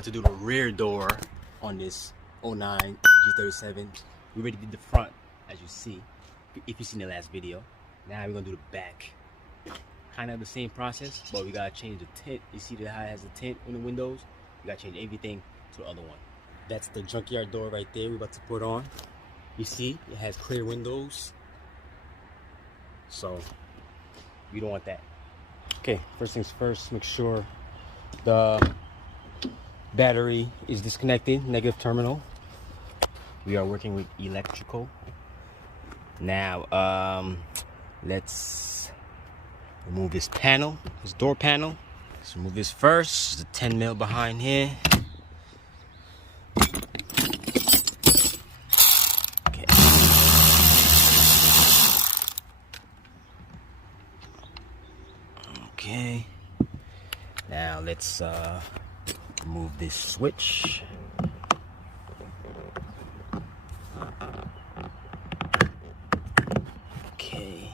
About to do the rear door on this 09 G37. We already did the front, as you see, if you seen the last video. Now we're gonna do the back. Kind of the same process, but we gotta change the tint. You see how it has the tint on the windows? We gotta change everything to the other one. That's the junkyard door right there we're about to put on. You see, it has clear windows. So, we don't want that. Okay, first things first, make sure the battery is disconnected, negative terminal. We are working with electrical. Now, let's remove this panel, this door panel. Let's remove this first, the 10 mil behind here. Okay. Okay. Now let's remove this switch. Okay.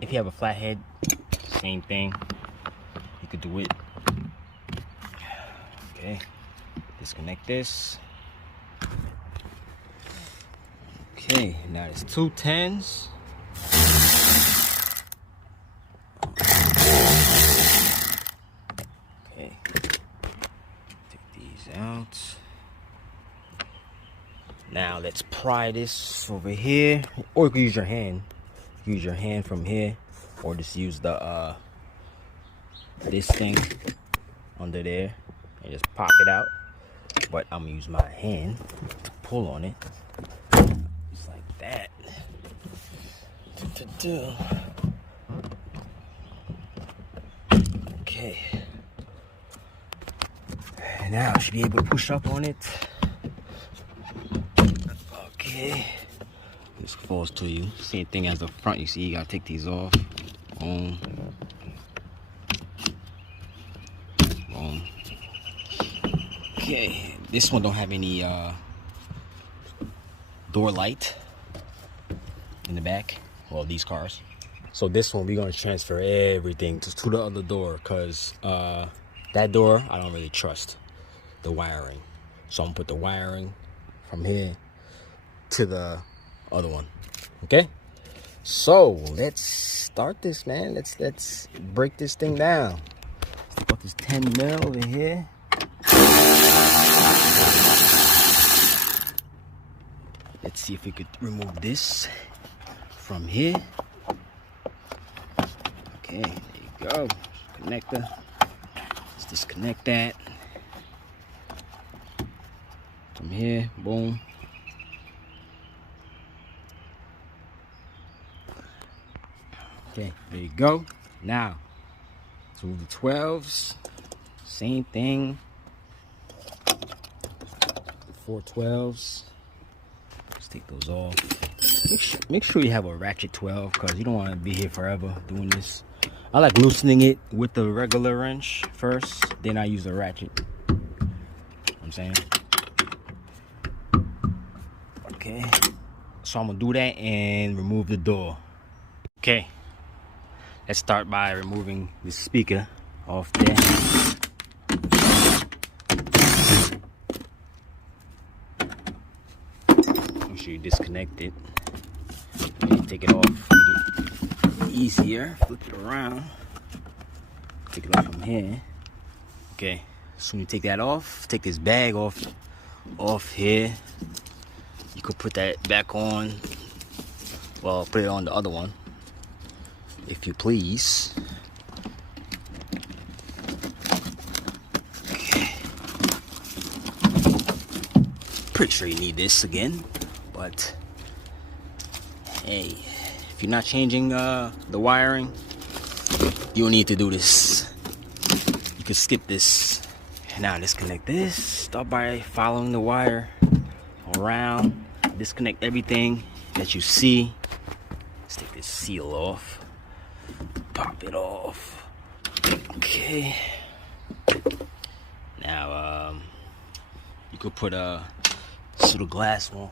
If you have a flathead, same thing. You could do it. Okay. Disconnect this. Okay. Now there's two 10s. Out. Now let's pry this over here, or you can use your hand. Use your hand from here, or just use the this thing under there and just pop it out. But I'm gonna use my hand to pull on it, just like that. Okay. Now I should be able to push up on it. Okay. This falls to you. Same thing as the front. You see, you gotta take these off. Boom. Boom. Okay. This one don't have any door light in the back. Well, these cars. So this one we're gonna transfer everything to the other door, cause that door I don't really trust the wiring. So I'm gonna put the wiring from here to the other one. Okay, so let's start this, man. Let's break this thing down. Let's put this 10 mil over here. Let's see if we could remove this from here. Okay, there you go. Connector. Let's disconnect that from here. Boom. Okay, there you go. Now, let's move the 12s. Same thing. 4 12s. Let's take those off. Make sure you have a ratchet 12, because you don't want to be here forever doing this. I like loosening it with the regular wrench first, then I use the ratchet. You know what I'm saying? Okay. So I'm gonna do that and remove the door. Okay. Let's start by removing the speaker off there. Make sure you disconnect it. And take it off. Make it easier. Flip it around. Take it off from here. Okay. So when you take that off, take this bag off here. You could put that back on. Well, put it on the other one, if you please. Okay. Pretty sure you need this again, but hey, if you're not changing the wiring, you don't need to do this. You could skip this. Now disconnect this. Start by following the wire around. Disconnect everything that you see. Let's take this seal off. Pop it off. Okay. Now, you could put a little glass one.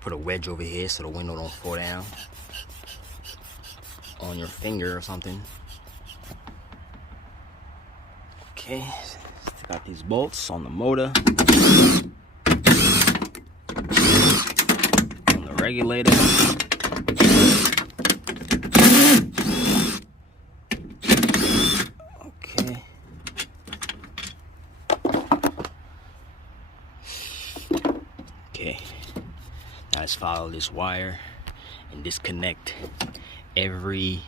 Put a wedge over here so the window don't fall down on your finger or something. Okay, stick out these bolts on the motor, on the regulator. Okay. Okay. Now let's follow this wire and disconnect every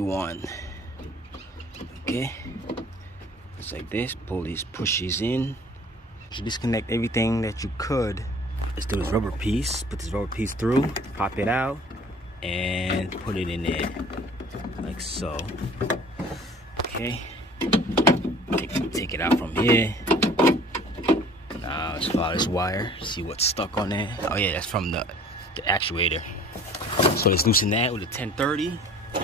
one. Okay, just like this. Pull these pushes in. You disconnect everything that you could. Let's do this rubber piece. Put this rubber piece through, pop it out, and put it in there, like so. Okay, take it out from here. Now let's follow this wire, see what's stuck on there. Oh yeah, that's from the actuator. So let's loosen that with a 1030. A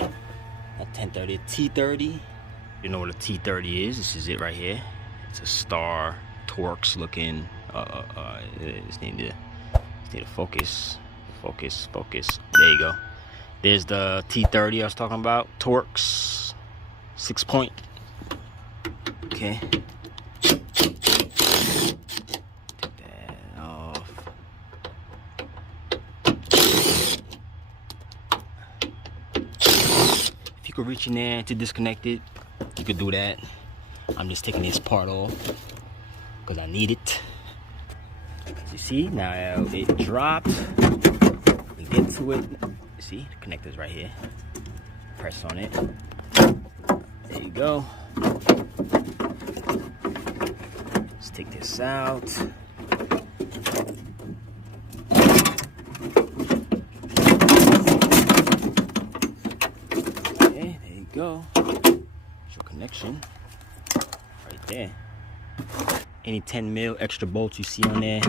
1030, a T30. You know what a T30 is? This is it right here. It's a Star Torx looking. Just need to focus. There you go. There's the T30 I was talking about. Torx 6-point. Okay. Reach in there to disconnect it, you could do that. I'm just taking this part off because I need it. As you see, now it dropped. We get to it. See, the connector's right here. Press on it. There you go. Let's take this out. Go. Your connection right there. Any 10 mil extra bolts you see on there,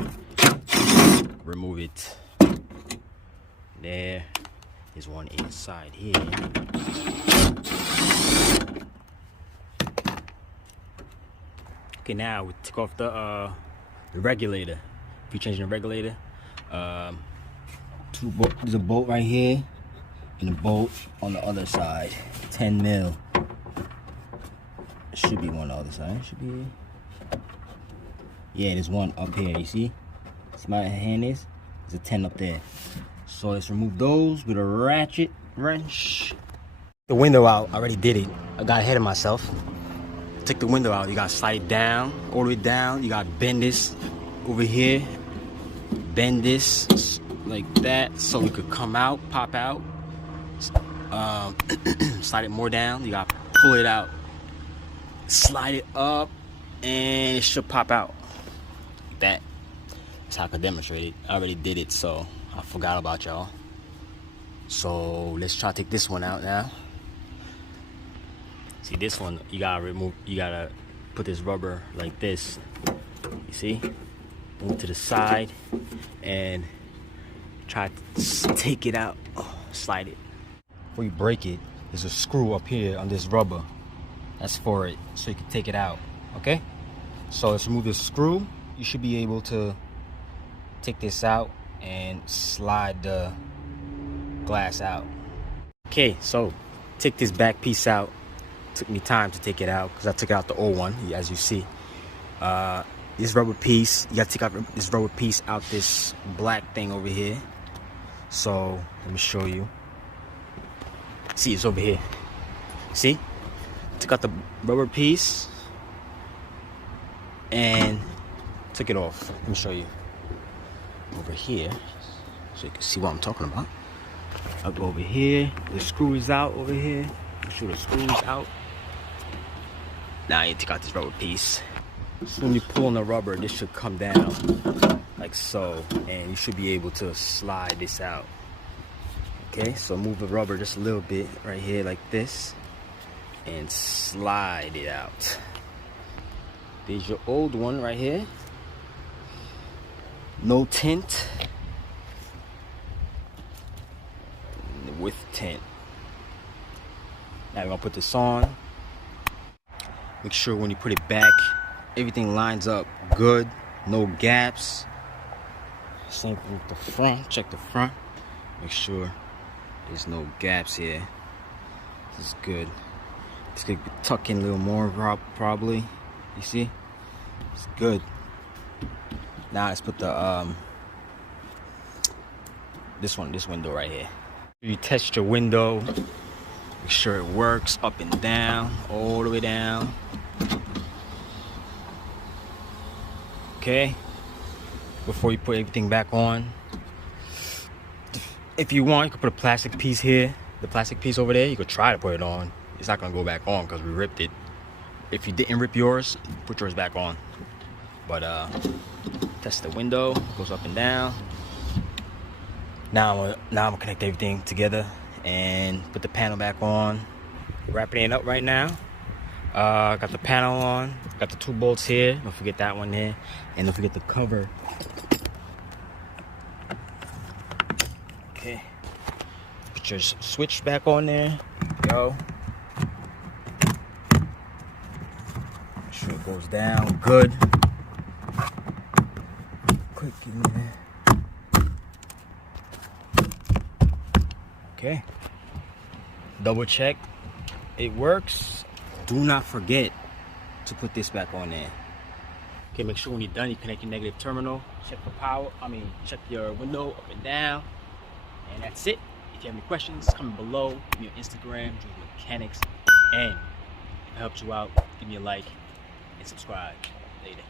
remove it. There is one inside here. Okay, now we took off the regulator. If you're changing the regulator, there's a bolt right here and a bolt on the other side. 10 mil. Should be one on the other side. Should be. Yeah, there's one up here. You see? See my hand is? There's a 10 up there. So let's remove those with a ratchet wrench. The window out. I already did it. I got ahead of myself. Take the window out. You gotta slide it down, all the way down. You gotta bend this over here. Bend this like that so it could come out, pop out. Slide it more down. You gotta pull it out, slide it up, and it should pop out like that. That's how I can demonstrate it. I already did it, so I forgot about y'all. So let's try to take this one out now. See, this one you gotta put this rubber like this. You see, move to the side and try to take it out. Slide it. Before you break it, there's a screw up here on this rubber. That's for it, so you can take it out. Okay? So let's remove this screw. You should be able to take this out and slide the glass out. Okay, so take this back piece out. Took me time to take it out because I took out the old one, as you see. This rubber piece, you gotta take out this rubber piece out this black thing over here. So let me show you. See, it's over here. See? Took out the rubber piece and took it off. Let me show you. Over here, so you can see what I'm talking about. I'll go over here. The screw is out over here. Make sure the screw is out. Now you take out this rubber piece. So when you pull on the rubber, this should come down like so, and you should be able to slide this out. Okay, so move the rubber just a little bit right here like this and slide it out. There's your old one right here. No tint. With tint. Now we're gonna put this on. Make sure when you put it back, everything lines up good, no gaps. Same thing with the front. Check the front. Make sure there's no gaps here. This is good. Just gonna tuck in a little more, probably. You see? It's good. Now let's put the this window right here. You test your window, make sure it works up and down, all the way down. Okay, before you put everything back on, if you want, you could put a plastic piece here, the plastic piece over there. You could try to put it on. It's not gonna go back on because we ripped it. If you didn't rip yours, put yours back on. But test the window, goes up and down. Now I'm gonna connect everything together and put the panel back on. Wrapping it up right now. Got the panel on, got the 2 bolts here. Don't forget that one there, and don't forget the cover. Okay, put your switch back on there. Go. Make sure it goes down good. Click in there. Okay, double check it works. Do not forget to put this back on there. Okay, make sure when you're done you connect your negative terminal, check for power, check your window up and down, and that's it. If you have any questions, comment below. Give me your Instagram, Jules Mechanics, and if it helped you out, give me a like and subscribe. Later.